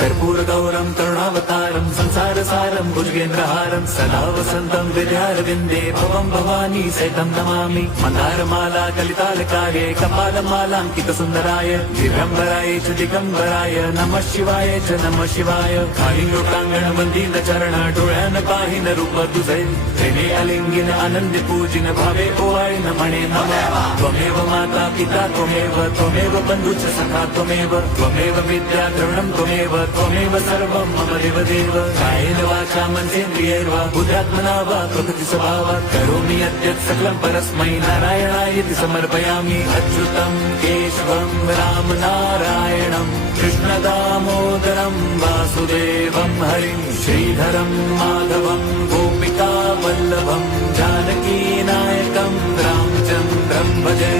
कर्पूरगौरं करुणावतारं संसारसारं भुजगेन्द्रहारं सदा वसन्तं विद्यारविन्दे भवं भवानी सहितं नमामि। मन्दारमाला कलितालकाये कपालमालाङ्कितसुन्दराय दिगम्बराय च दिगम्बराय नमः शिवाय च नमः शिवाय। कालिंगोटांगण चरण डोळ्यान पाहिन रूप तुझे प्रेमे अलिंगिन आनंदी पूजिन भावे ओवाय न म्हणे नमः। त्वमेव माता पिता त्वमेव बंधुच सखा त्वमेव विद्या द्रवणं त्वमेव सर्वं मम देवदेव। कायेन वाचा मनसेन्द्रियैर्वा बुद्ध्यात्मना वा प्रकृति स्वभावात् करोमि यद्यत् सकलं परस्मै नारायणायति समर्पयामि। अच्युतं केशवं राम नारायणं कृष्णदामोदरं वासुदेवं हरिं श्रीधरं माधवं गोपिका वल्लभं जानकी नायकं रामचन्द्रं भजे।